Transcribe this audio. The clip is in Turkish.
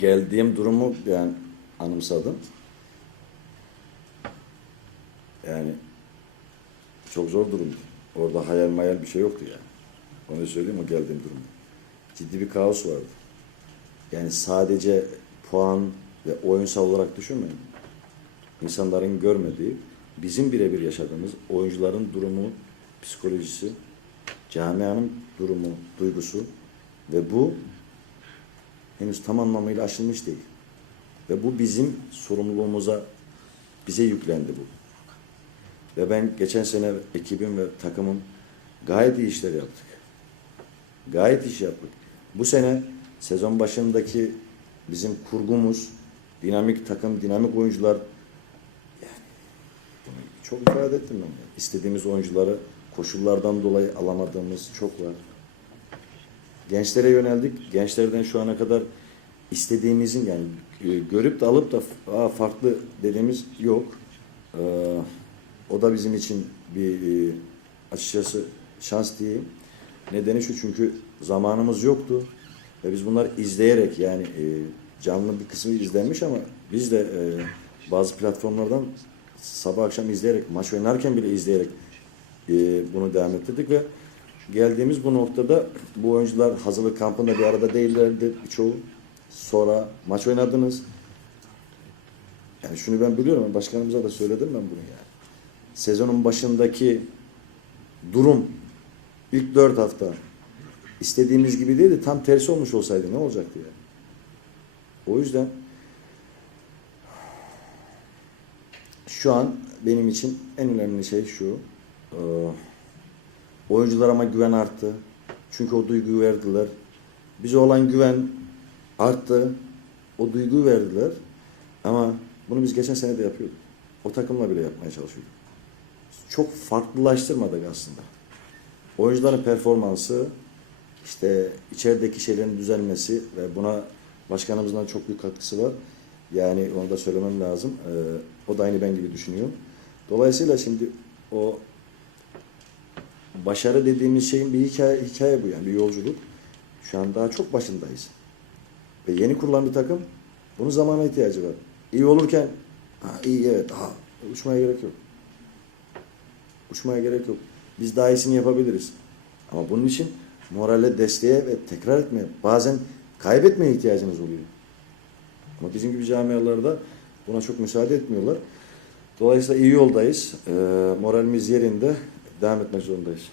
geldiğim durumu ben anımsadım. Yani çok zor durumdu. Orada hayal mayal bir şey yoktu yani. Onu söyleyeyim o geldiğim durumda. Ciddi bir kaos vardı. Yani sadece puan ve oyunsal olarak düşünmeyin. İnsanların görmediği, bizim birebir yaşadığımız oyuncuların durumu, psikolojisi, camianın durumu, duygusu ve bu henüz tam anlamıyla aşılmış değil. Ve bu bizim sorumluluğumuza, bize yüklendi bu. Ve ben geçen sene ekibim ve takımım gayet iyi işler yaptık. Gayet iş yaptık. Bu sene sezon başındaki bizim kurgumuz, dinamik takım, dinamik oyuncular yani çok ifade ettim ben. İstediğimiz oyuncuları koşullardan dolayı alamadığımız çok var. Gençlere yöneldik. Gençlerden şu ana kadar istediğimizin yani e, görüp de alıp da Aa, farklı dediğimiz yok. Ee, o da bizim için bir e, açıkçası şans diyeyim. Nedeni şu çünkü zamanımız yoktu ve biz bunları izleyerek yani e, canlı bir kısmı izlenmiş ama biz de e, bazı platformlardan sabah akşam izleyerek maç oynarken bile izleyerek e, bunu devam ettirdik ve geldiğimiz bu noktada bu oyuncular hazırlık kampında bir arada değillerdi birçoğu. Sonra maç oynadınız. Yani şunu ben biliyorum. Başkanımıza da söyledim ben bunu yani. Sezonun başındaki durum ilk dört hafta istediğimiz gibi değil de tam tersi olmuş olsaydı ne olacaktı yani? O yüzden şu an benim için en önemli şey şu. e, oyuncularıma güven arttı. Çünkü o duyguyu verdiler. Bize olan güven arttı. O duyguyu verdiler. Ama bunu biz geçen sene de yapıyorduk. O takımla bile yapmaya çalışıyorduk. Çok farklılaştırmadık aslında. Oyuncuların performansı, işte içerideki şeylerin düzelmesi ve buna başkanımızdan çok büyük katkısı var. Yani onu da söylemem lazım. Ee, o da aynı ben gibi düşünüyor. Dolayısıyla şimdi o başarı dediğimiz şeyin bir hikaye, hikaye bu yani bir yolculuk. Şu an daha çok başındayız. Ve yeni kurulan bir takım bunun zamana ihtiyacı var. İyi olurken ha, iyi evet ha, uçmaya gerek yok. Uçmaya gerek yok. Biz daha iyisini yapabiliriz. Ama bunun için moralle desteğe ve tekrar etmeye, bazen kaybetmeye ihtiyacınız oluyor. Ama bizim gibi camialarda buna çok müsaade etmiyorlar. Dolayısıyla iyi yoldayız. Ee, moralimiz yerinde. Devam etmek zorundayız.